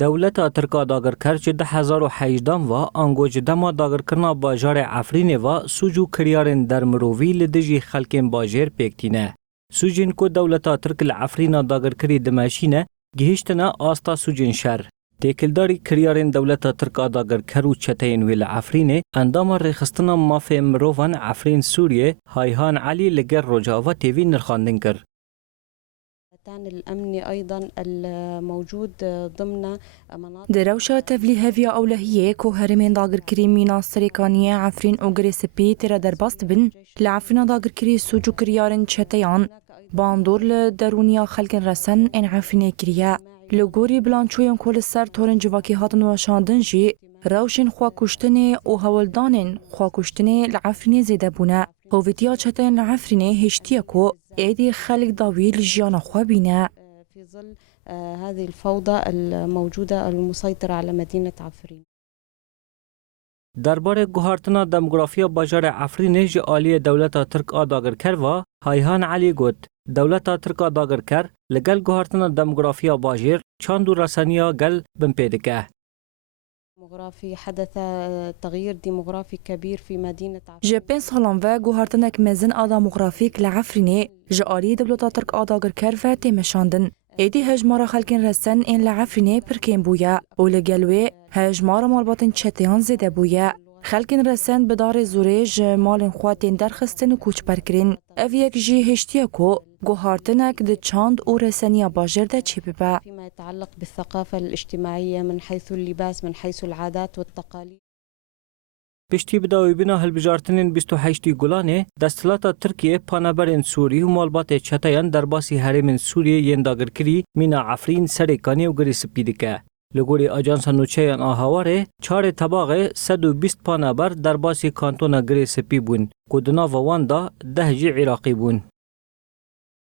دولت ترکا داگر کرد چې 2018 و انگوج دما داگر کرنا باجار عفرین و سوجو کریارن در مرووی لدجی خلکین باجر پیکتینه. سوجین کو دولت ترک العفرین داگر کری دماشینه گهشتنا آستا سوجین شر. تکلداری کریارن دولت ترکا داگر کرو چتین ویل عفرینه اندام رخستنا مافی مروان عفرین سوریه هایهان علی لگر رجاوه تیوی نرخاندن کر. الأمني أيضا الموجود ضمن دروشة تفلي هفيا أولهية كو هرمين داغر كري مينا سريكانية عفرين أوغري سبي ترى درباست بن لعفرين داغر كري سوجو كريارن شتيان باندور لدرونيا خلق رسن إن عفرين كريا لغوري بلانچوين كل السر تورن جواكي هاتن وشاندن جي روشن خوا كشتني و هولدانن خوا كشتني لعفرين زيدا بونا قوتيا شتين لعفرين هشتيكو ايدي خلق داوي لجيانا خوابينا في ظل هذه الفوضى الموجودة المسيطرة على مدينة عفرين. درباره گوهارتنا دموگرافیا باجار عفرین ج عالی دولت ترک آداگر کرد هایهان علی گوت دولت ترک آداگر کر لگل گوهارتنا دموگرافیا باجر چاندو رسانیا گل بمپیدکه. ديموغرافي حدث تغيير ديموغرافي كبير في مدينة عفرين. جبين سالان و گوهارتنك مزن آدموغرافيك لعفريني جاري دولتا ترك آداگر كر و تيمشاندن. ايدي هجمارا خلقين رسن ان لعفريني بركين بويا و لگلوه هجمارا مالباتن چتيان زيده بويا. خلقين رسن بدار زوريج مالن خواتين درخستن و کوچ برکرین. او یک جي هشتيكو گوهارتنك ده چاند و رسنيا باجر ده چي ببا. فيما يتعلق بالثقافة الاجتماعية من حيث اللباس من حيث العادات والتقاليد. پشتی بداوی بنا هلبجارتنین 28 گلانه دستلاتا ترکیه پانابرین سوری و مالبات چتایان در باسی حرم سوریه ین داگر کری مینا عفرین سرکانی و گری سپیدکه. لگوری آجانس نوچهان آهواره 4 طباق 120 پانابر در باسی کانتونا گری سپی بون. کدنا و واندا 10 جی عراقی بون.